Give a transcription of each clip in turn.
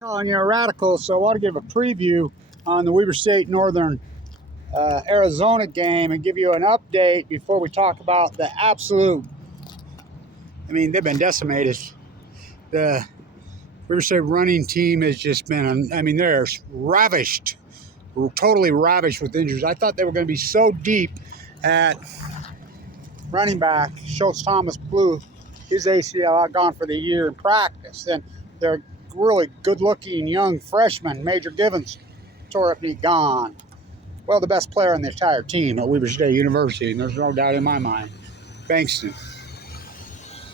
Calling you a radical, so I want to give a preview on the Weber State Northern Arizona game and give you an update before we talk about the absolute. I mean, they've been decimated. The Weber State running team has just been, I mean, they're ravished, totally ravished with injuries. I thought they were going to be so deep at running back. Schultz Thomas blew his ACL out, gone for the year in practice. And they're really good-looking young freshman, Major Givens, tore up knee, gone. Well, the best player on the entire team at Weber State University, and there's no doubt in my mind, Bankston,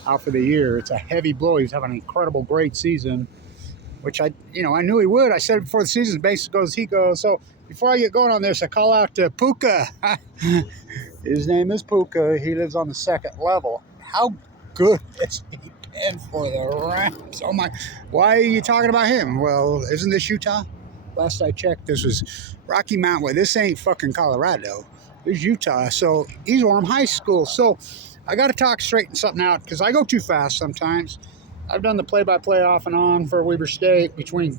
out for the year. It's a heavy blow. He's having an incredible, great season, which I knew he would. I said it before the season, Bankston goes, he goes. So before I get going on this, I call out to Puka. His name is Puka. He lives on the second level. How good is he been for the Rams? Oh my! Why are you talking about him? Well, isn't this Utah? Last I checked, this was Rocky Mountain Way. This ain't fucking Colorado. This is Utah. So he's Orem High School. So I got to straighten something out because I go too fast sometimes. I've done the play-by-play off and on for Weber State between,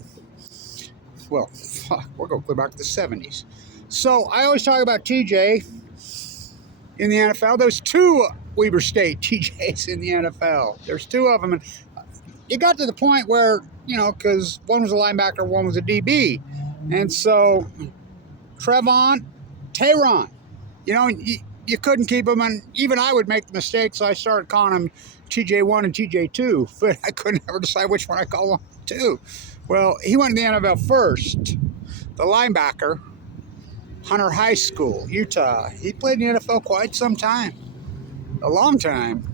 well, fuck, we'll go clear back to the 70s. So I always talk about TJ in the NFL. There's two Weber State TJs in the NFL. There's two of them. And it got to the point where, because one was a linebacker, one was a DB. And so Trevon, Tayron, you couldn't keep them. And even I would make the mistake, so I started calling them TJ1 and TJ2. But I couldn't ever decide which one I call them two. Well, he went to the NFL first. The linebacker, Hunter High School, Utah. He played in the NFL quite some time. A long time.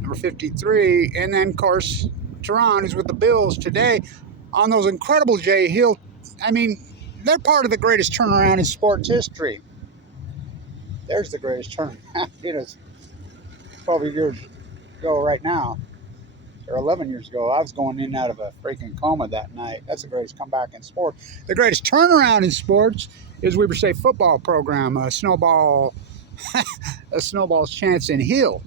Number 53. And then, of course, Teron, who's with the Bills today on those incredible Jay Hill. I mean, they're part of the greatest turnaround in sports history. There's the greatest turnaround. 12 years ago right now, or 11 years ago, I was going in and out of a freaking coma that night. That's the greatest comeback in sports. The greatest turnaround in sports is Weber State football program, a snowball's chance in Hill.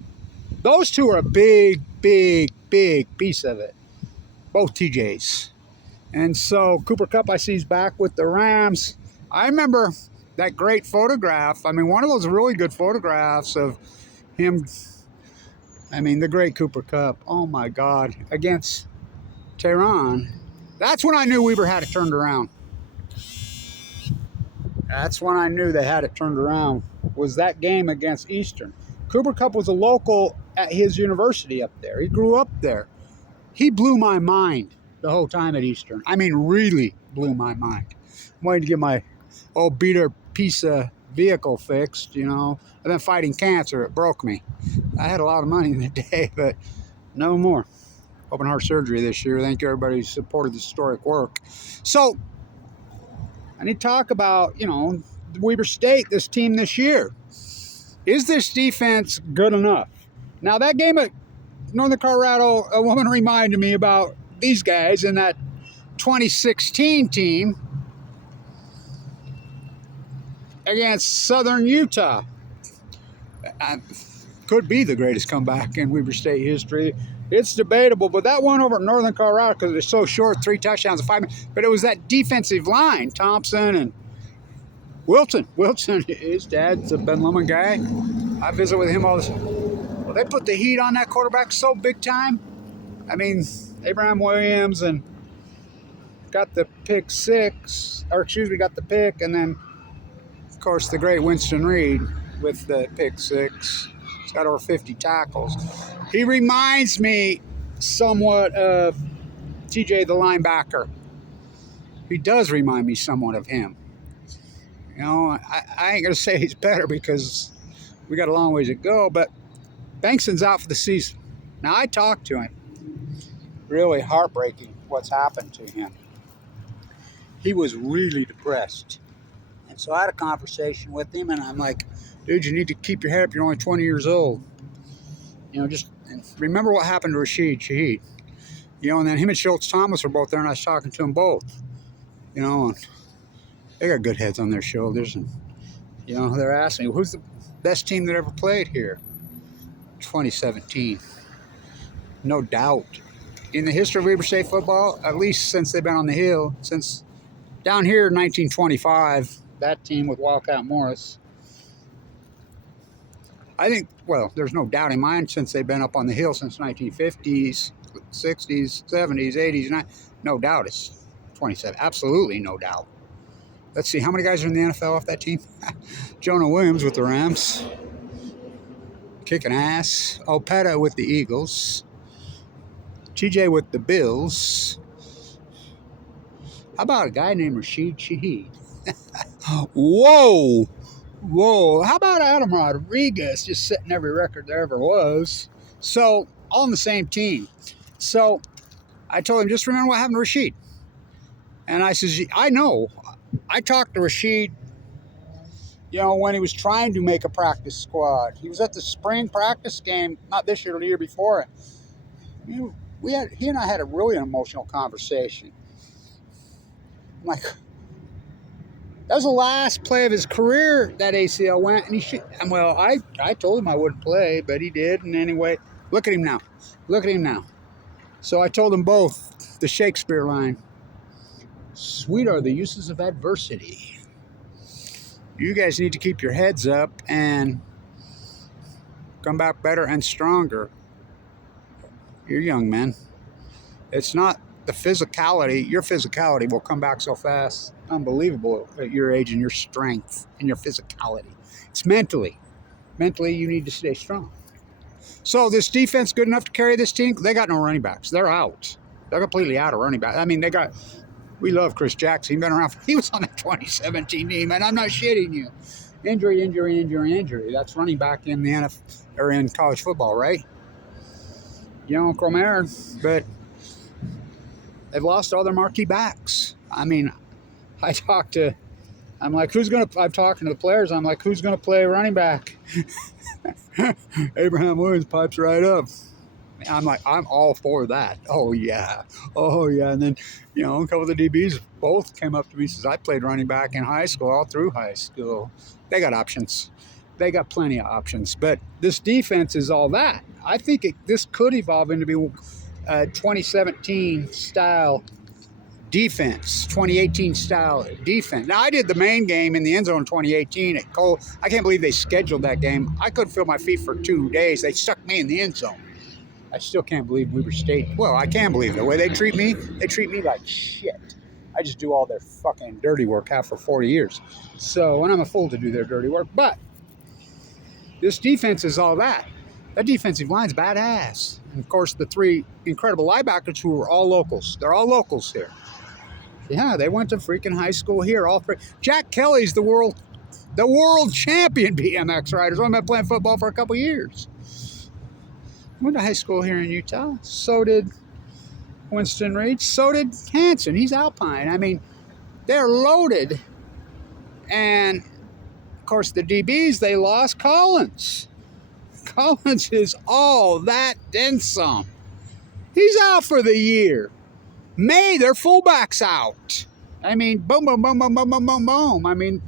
Those two are a big, big, big piece of it. Both TJs. And so Cooper Kupp, I see, he's back with the Rams. I remember that great photograph. I mean, one of those really good photographs of him. I mean, the great Cooper Kupp. Oh, my God. Against Tehran. That's when I knew Weber had it turned around. That's when I knew they had it turned around, was that game against Eastern. Cooper Kupp was a local at his university up there. He grew up there. He blew my mind the whole time at Eastern. I mean, really blew my mind. I'm waiting to get my old beater piece of vehicle fixed, I've been fighting cancer. It broke me. I had a lot of money in the day, but no more. Open heart surgery this year. Thank you, everybody who supported the historic work. So, I need to talk about, Weber State, this team this year. Is this defense good enough? Now, that game at Northern Colorado, a woman reminded me about these guys in that 2016 team against Southern Utah. Could be the greatest comeback in Weber State history. It's debatable, but that one over at Northern Colorado, because it's so short, 3 touchdowns in 5 minutes, but it was that defensive line, Thompson and Wilson. Wilson, his dad's a Ben Lomond guy. I visit with him all the time. Well, they put the heat on that quarterback so big time. I mean, Abraham Williams and got the pick, got the pick, and then, of course, the great Winston Reed with the pick 6. He's got over 50 tackles. He reminds me somewhat of TJ, the linebacker. He does remind me somewhat of him. I ain't going to say he's better because we got a long ways to go, but Bankston's out for the season. Now, I talked to him. Really heartbreaking what's happened to him. He was really depressed. And so I had a conversation with him, and I'm like, dude, you need to keep your head up. You're only 20 years old. Just remember what happened to Rashid Shaheed. And then him and Schultz Thomas were both there, and I was talking to them both. And they got good heads on their shoulders. And, they're asking, who's the best team that ever played here? 2017. No doubt. in the history of Weber State football, at least since they've been on the hill, since down here in 1925, that team with Wildcat Morris. I think, well, there's no doubt in mind since they've been up on the hill since 1950s, 60s, 70s, 80s, no doubt it's 27. Absolutely no doubt. Let's see, how many guys are in the NFL off that team? Jonah Williams with the Rams. Kicking ass. Opeta with the Eagles. TJ with the Bills. How about a guy named Rashid Shaheed? Whoa! Whoa. How about Adam Rodriguez just setting every record there ever was? So, all on the same team. So, I told him, just remember what happened to Rashid. And I says, I know. I talked to Rashid, you know, when he was trying to make a practice squad. He was at the spring practice game, not this year, the year before it. You know, he and I had a really emotional conversation. I'm like, that was the last play of his career that ACL went, and he should. And well, I told him I wouldn't play, but he did. And anyway, look at him now. Look at him now. So I told them both the Shakespeare line. Sweet are the uses of adversity. You guys need to keep your heads up and come back better and stronger. You're young men. It's not the physicality. Your physicality will come back so fast. Unbelievable at your age and your strength and your physicality. It's mentally. Mentally, you need to stay strong. So this defense good enough to carry this team? They got no running backs. They're out. They're completely out of running back. I mean, we love Chris Jackson. He's been around. He was on the 2017 team, and I'm not shitting you. Injury. That's running back in the NFL or in college football, right? You know, Cromer, but they've lost all their marquee backs. I mean, I'm talking to the players. I'm like, who's going to play running back? Abraham Williams pipes right up. I'm like, I'm all for that. Oh, yeah. And then, you know, a couple of the DBs both came up to me and says, I played running back in high school, all through high school. They got options. They got plenty of options. But this defense is all that. I think this could evolve into be a 2017 style defense, 2018 style defense. Now, I did the main game in the end zone in 2018 at Cole. I can't believe they scheduled that game. I couldn't feel my feet for 2 days. They stuck me in the end zone. I still can't believe Weber State. Well, I can believe the way they treat me like shit. I just do all their fucking dirty work, have for 40 years. So, and I'm a fool to do their dirty work. But this defense is all that. That defensive line's badass. And of course, the 3 incredible linebackers who are all locals. They're all locals here. Yeah, they went to freaking high school here, all 3. Jack Kelly's the world champion BMX rider. He's only been playing football for a couple years. Went to high school here in Utah. So did Winston Reed. So did Hanson. He's Alpine. I mean, they're loaded. And, of course, the DBs, they lost Collins. Collins is all that, then some. He's out for the year. May, their fullback's out. I mean, boom. I mean,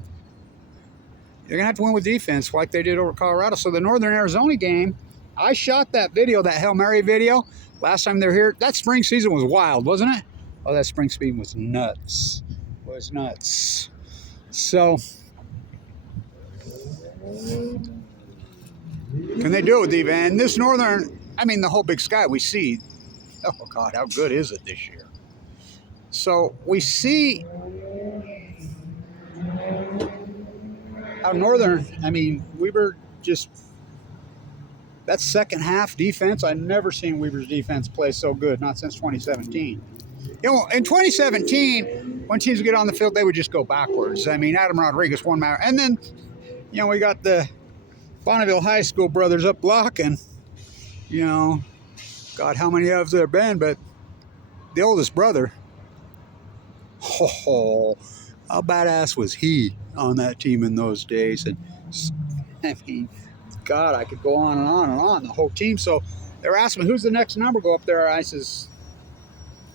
you're going to have to win with defense like they did over Colorado. So the Northern Arizona game, I shot that video, that Hail Mary video, last time they were here. That spring season was wild, wasn't it? Oh, that spring season was nuts. So, can they do it with the event? This Northern, I mean, the whole Big Sky we see. Oh, God, how good is it this year? So, we see how Northern, I mean, Weber just... That second half defense, I've never seen Weber's defense play so good, not since 2017. You know, in 2017, when teams would get on the field, they would just go backwards. I mean, Adam Rodriguez, one man. And then, you know, we got the Bonneville High School brothers up blocking. You know, God, how many of there been? But the oldest brother, how badass was he on that team in those days? And I mean, God, I could go on and on, the whole team. So they were asking me, who's the next number go up there? I says,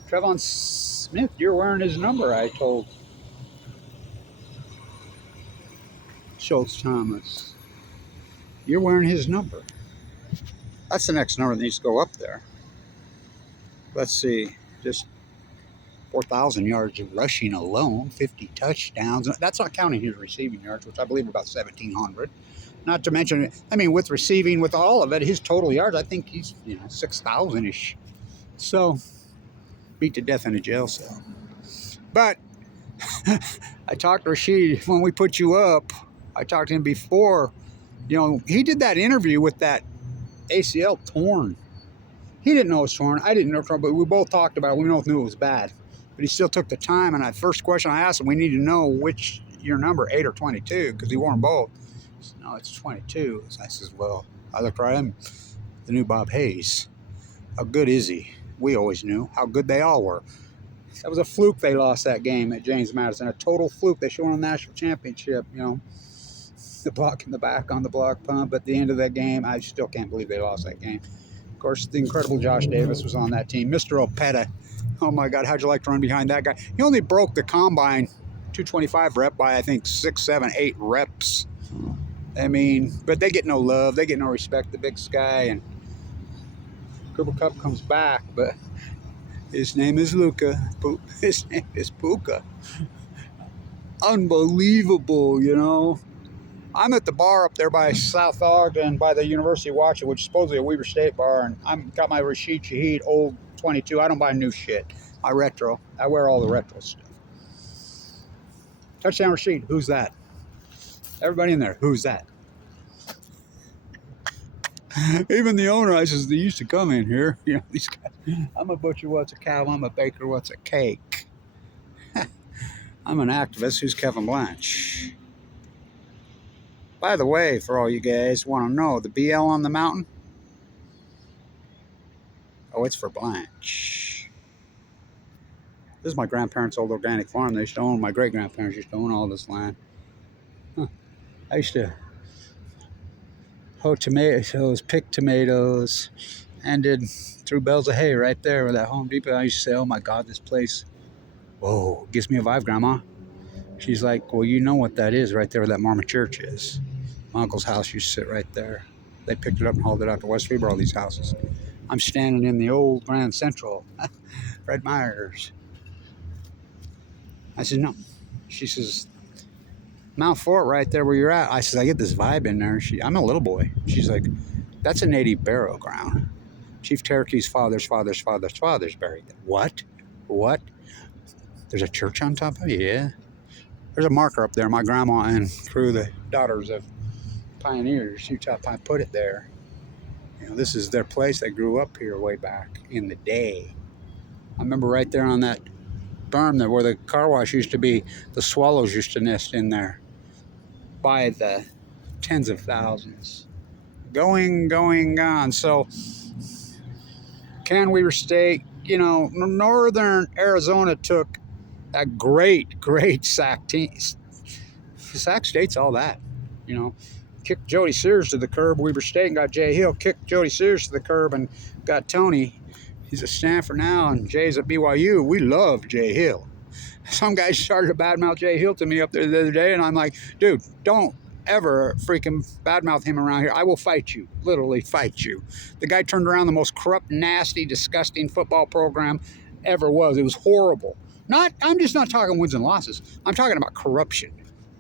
Trevon Smith, you're wearing his number, I told Schultz Thomas. You're wearing his number. That's the next number that needs to go up there. let's see, just 4,000 yards of rushing alone, 50 touchdowns. That's not counting his receiving yards, which I believe are about 1,700. Not to mention, I mean, with receiving, with all of it, his total yards, I think he's 6,000-ish. So, beat to death in a jail cell. But I talked to Rashid when we put you up. I talked to him before. He did that interview with that ACL torn. He didn't know it was torn. I didn't know it was torn, but we both talked about it. We both knew it was bad. But he still took the time. And the first question I asked him, we need to know which your number, 8 or 22, because he wore them both. He said, no, it's 22. I says, well, I looked right at him. The new Bob Hayes. How good is he? We always knew how good they all were. That was a fluke they lost that game at James Madison. A total fluke. They should have won a national championship, The block in the back on the block pump at the end of that game. I still can't believe they lost that game. Of course, the incredible Josh Davis was on that team. Mr. Opeta. Oh, my God. How'd you like to run behind that guy? He only broke the combine 225 rep by, I think, 6, 7, 8 reps. I mean, but they get no love. They get no respect. The Big Sky and Cooper Kupp comes back, but his name is Luka. His name is Puka. Unbelievable, I'm at the bar up there by South Ogden by the University of Washington, which is supposedly a Weber State bar, and I've got my Rashid Shaheed old 22. I don't buy new shit. I retro. I wear all the retro stuff. Touchdown Rashid. Who's that? Everybody in there. Who's that? Even the owner, I says, they used to come in here. These guys. I'm a butcher, what's a cow? I'm a baker, what's a cake? I'm an activist, who's Kevin Blanch? By the way, for all you guys want to know, the BL on the mountain? Oh, it's for Blanch. This is my grandparents' old organic farm. They used to own, my great-grandparents used to own all this land. I used to hoe tomatoes, pick tomatoes, and threw bales of hay right there with that Home Depot. I used to say, oh my God, this place, whoa, gives me a vibe, Grandma. She's like, well, you know what that is right there where that Mormon church is. My uncle's house used to sit right there. They picked it up and hauled it out to West Weber, all these houses. I'm standing in the old Grand Central, Fred Meyer's. I said, no. She says, Mount Fort right there where you're at. I said, I get this vibe in there. I'm a little boy. She's like, that's a native burial ground. Chief Cherokee's father's buried there. What? There's a church on top of it? Yeah. There's a marker up there. My grandma and crew, the daughters of pioneers, Utah Pine, put it there. This is their place. They grew up here way back in the day. I remember right there on that berm there where the car wash used to be, the swallows used to nest in there by the tens of thousands. Going on. So, can Weber State, Northern Arizona took a great sack team. Sac State's all that, Kicked Jody Sears to the curb. Weber State and got Jay Hill. Kicked Jody Sears to the curb and got Tony. He's at Stanford now, and Jay's at BYU. We love Jay Hill. Some guys started to badmouth Jay Hill to me up there the other day, and I'm like, dude, don't ever freaking badmouth him around here. I will fight you, literally fight you. The guy turned around the most corrupt, nasty, disgusting football program ever was. It was horrible. I'm just not talking wins and losses. I'm talking about corruption.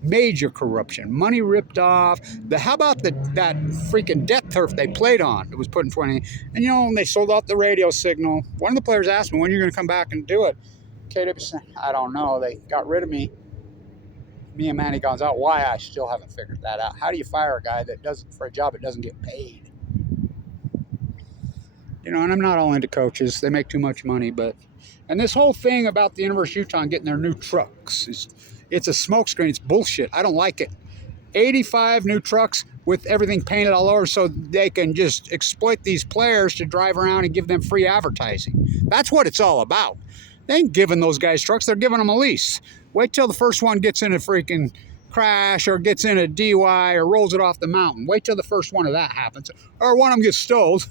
Major corruption. Money ripped off. How about that freaking death turf they played on? It was put in 20. And, they sold out the radio signal. One of the players asked me, when are you going to come back and do it? KW said, I don't know. They got rid of me. Me and Manny Gonzalez. Why? I still haven't figured that out. How do you fire a guy for a job that doesn't get paid? And I'm not all into coaches. They make too much money, and this whole thing about the University of Utah getting their new trucks it's a smokescreen. It's bullshit. I don't like it. 85 new trucks with everything painted all over so they can just exploit these players to drive around and give them free advertising. That's what it's all about. They ain't giving those guys trucks. They're giving them a lease. Wait till the first one gets in a freaking crash or gets in a DUI or rolls it off the mountain. Wait till the first one of that happens. Or one of them gets stole.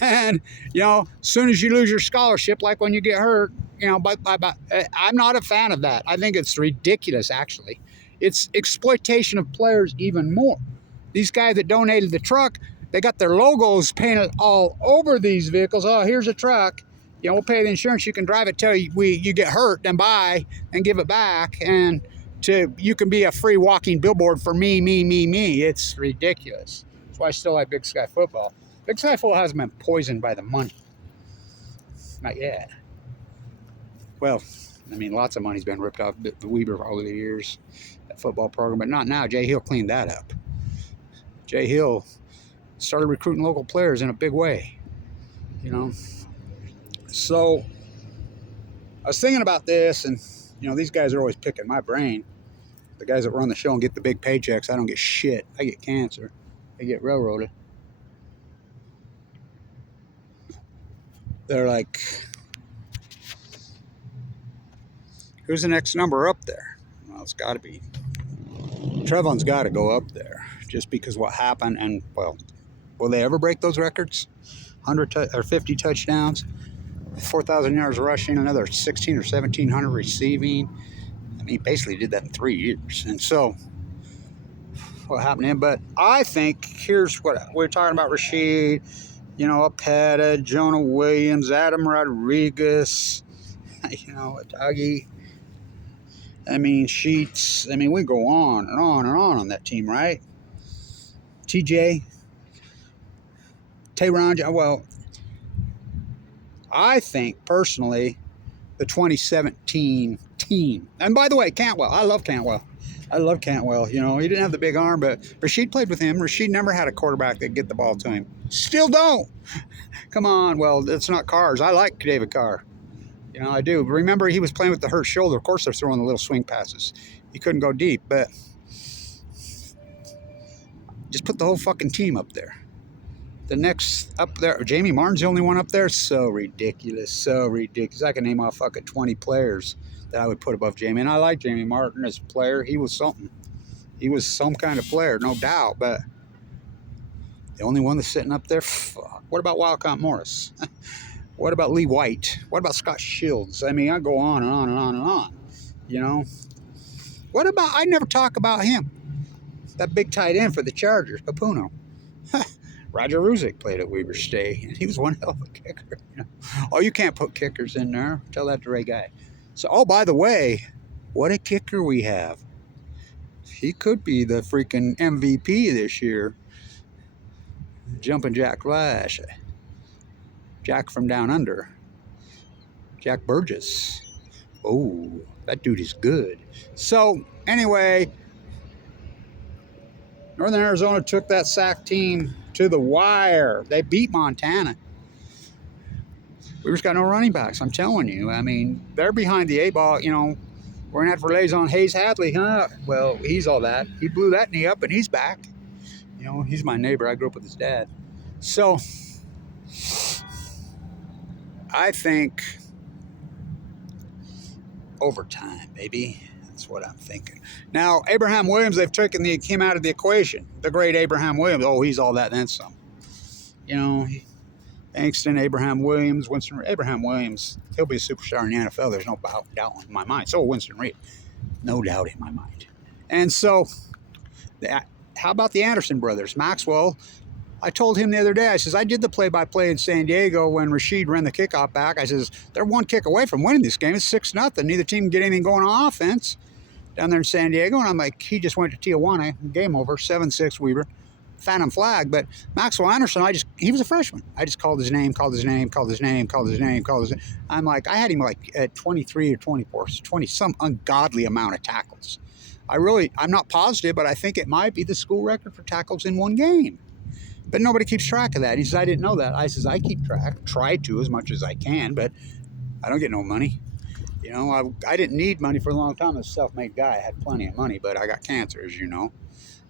And, as soon as you lose your scholarship, like when you get hurt, I'm not a fan of that. I think it's ridiculous, actually. It's exploitation of players even more. These guys that donated the truck, they got their logos painted all over these vehicles. Oh, here's a truck. You know, we'll pay the insurance. You can drive it till you get hurt, then buy and give it back, and you can be a free walking billboard for me, me, me, me. It's ridiculous. That's why I still like Big Sky football. Big Sky football hasn't been poisoned by the money. Not yet. Well, I mean, lots of money's been ripped off the Weber over the years, that football program, but not now. Jay Hill cleaned that up. Jay Hill started recruiting local players in a big way, you know. So I was thinking about this, and you know, these guys are always picking my brain. The guys that run the show and get the big paychecks, I don't get shit. I get cancer. I get railroaded. They're like, who's the next number up there? Well, it's got to be Trevon's got to go up there, just because what happened. And well, will they ever break those records? 100 or 50 touchdowns, 4,000 yards rushing, another 16 or 1,700 receiving. I mean, he basically did that in 3 years. And so, what happened to him? But I think here's what we're talking about: Rashid, you know, Apeta, Jonah Williams, Adam Rodriguez, you know, Dougie. I mean, Sheets. I mean, we go on and on and on that team, right? TJ, Tayron. Well, I think personally, the 2017 team. And by the way, Cantwell. I love Cantwell. You know, he didn't have the big arm, but Rashid played with him. Rashid never had a quarterback that could get the ball to him. Still don't. Come on. Well, it's not Carr's. I like David Carr. You know, I do. Remember, he was playing with the hurt shoulder. Of course, they're throwing the little swing passes. He couldn't go deep, but just put the whole fucking team up there. The next up there, Jamie Martin's the only one up there. So ridiculous. So ridiculous. I can name off fucking 20 players that I would put above Jamie. And I like Jamie Martin as a player. He was something. He was some kind of player, no doubt. But the only one that's sitting up there, fuck. What about Wildcat Morris? What about Lee White? What about Scott Shields? I mean, I go on and on and on and on. You know? What about, I never talk about him. That big tight end for the Chargers, Papuno. Roger Ruzick played at Weber State, and he was one hell of a kicker. You know? Oh, you can't put kickers in there. Tell that to Ray Guy. So, oh, by the way, what a kicker we have. He could be the freaking MVP this year. Jumping Jack Flash. Jack from down under. Jack Burgess. Oh, that dude is good. So, anyway, Northern Arizona took that SAC team to the wire. They beat Montana. We just got no running backs, I'm telling you. I mean, they're behind the A-ball. You know, we're going to have to rely on Hayes Hadley, huh? Well, he's all that. He blew that knee up, and he's back. You know, he's my neighbor. I grew up with his dad. So, I think overtime, baby. That's what I'm thinking. Now, Abraham Williams, they've taken him out of the equation. The great Abraham Williams. Oh, he's all that and then some. You know, Angston, Abraham Williams, Abraham Williams, he'll be a superstar in the NFL. There's no doubt in my mind. So will Winston Reed. No doubt in my mind. And so, how about the Anderson brothers? Maxwell, I told him the other day, I says, I did the play-by-play in San Diego when Rashid ran the kickoff back. I says, they're one kick away from winning this game. It's 6-0. Neither team can get anything going on offense down there in San Diego. And I'm like, he just went to Tijuana. Game over. 7-6 Weber. Phantom flag. But Maxwell Anderson, he was a freshman. I just called his name. I'm like, I had him like at 23 or 24, 20, some ungodly amount of tackles. I'm not positive, but I think it might be the school record for tackles in one game. But nobody keeps track of that. He says, I didn't know that. I says, I keep track, try to as much as I can, but I don't get no money. You know, I didn't need money for a long time as a self-made guy. I had plenty of money, but I got cancer, as you know.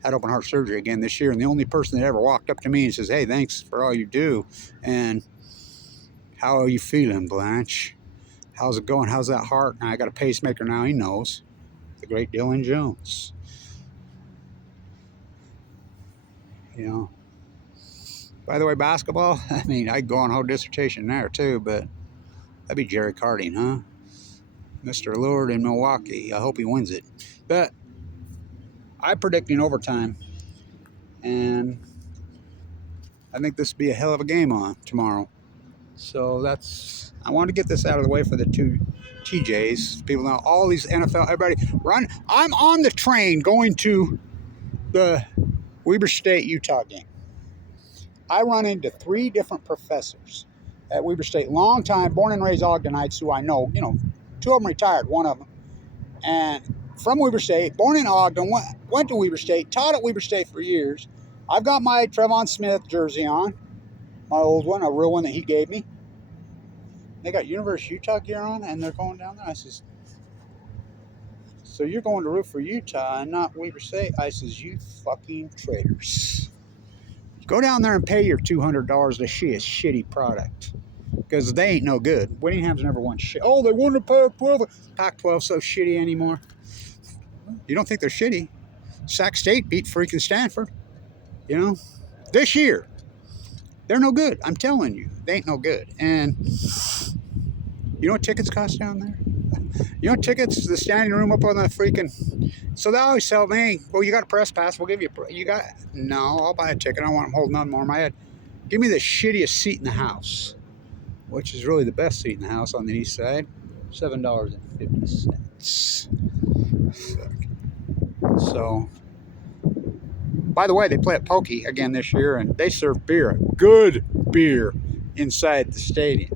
Had open heart surgery again this year, and the only person that ever walked up to me and says, hey, thanks for all you do, and how are you feeling, Blanch? How's it going? How's that heart? And I got a pacemaker now, he knows. The great Dylan Jones. You know. By the way, basketball, I mean, I'd go on a whole dissertation there too, but that'd be Jerry Carding, huh? Mr. Lord in Milwaukee. I hope he wins it. But I'm predicting overtime, and I think this will be a hell of a game on tomorrow. So that's, I want to get this out of the way for the two TJs. People know all these NFL, everybody run. I'm on the train going to the Weber State Utah game. I run into 3 different professors at Weber State, long time, born and raised Ogdenites who I know. 2 of them retired, one of them. And from Weber State, born in Ogden, went to Weber State, taught at Weber State for years. I've got my Trevon Smith jersey on, my old one, a real one that he gave me. They got University of Utah gear on, and they're going down there. I says, so you're going to root for Utah and not Weber State? I says, you fucking traitors. Go down there and pay your $200 to see a shitty product. Because they ain't no good. Whittingham's never won shit. Oh, they won the Pac-12. Pac-12's so shitty anymore. You don't think they're shitty? Sac State beat freaking Stanford. This year. They're no good. I'm telling you. They ain't no good. And you know what tickets cost down there? You know what tickets? The standing room up on the freaking... So they always tell me, well, you got a press pass. We'll give you... No, I'll buy a ticket. I don't want them holding nothing more in my head. Give me the shittiest seat in the house, which is really the best seat in the house on the east side. $7.50. So, by the way, they play at Pokey again this year, and they serve beer, good beer, inside the stadium.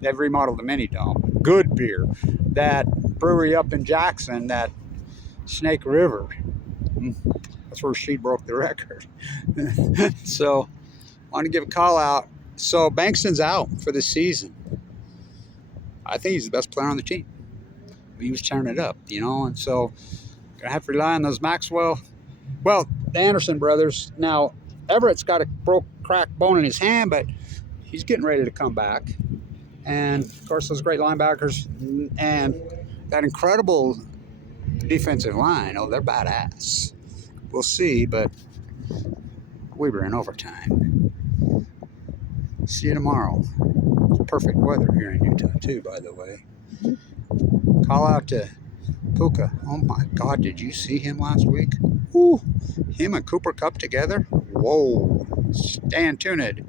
They've remodeled the mini dome. Good beer. That brewery up in Jackson, that Snake River, that's where she broke the record. So, I want to give a call out. So, Bankston's out for the season. I think he's the best player on the team. He was tearing it up, and so gonna have to rely on those Maxwell. Well, the Anderson brothers. Now, Everett's got a cracked bone in his hand, but he's getting ready to come back. And of course, those great linebackers and that incredible defensive line. Oh, they're badass. We'll see, but we were in overtime. See you tomorrow. It's perfect weather here in Utah, too, by the way. Call out to Puka. Oh, my God, did you see him last week? Woo. Him and Cooper Kupp together? Whoa. Stan tuned.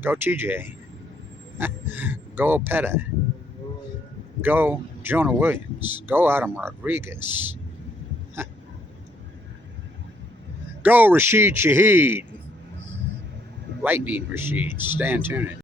Go TJ. Go Petta. Go Jonah Williams. Go Adam Rodriguez. Go Rashid Shaheed. Lightning Rashid. Stan tuned.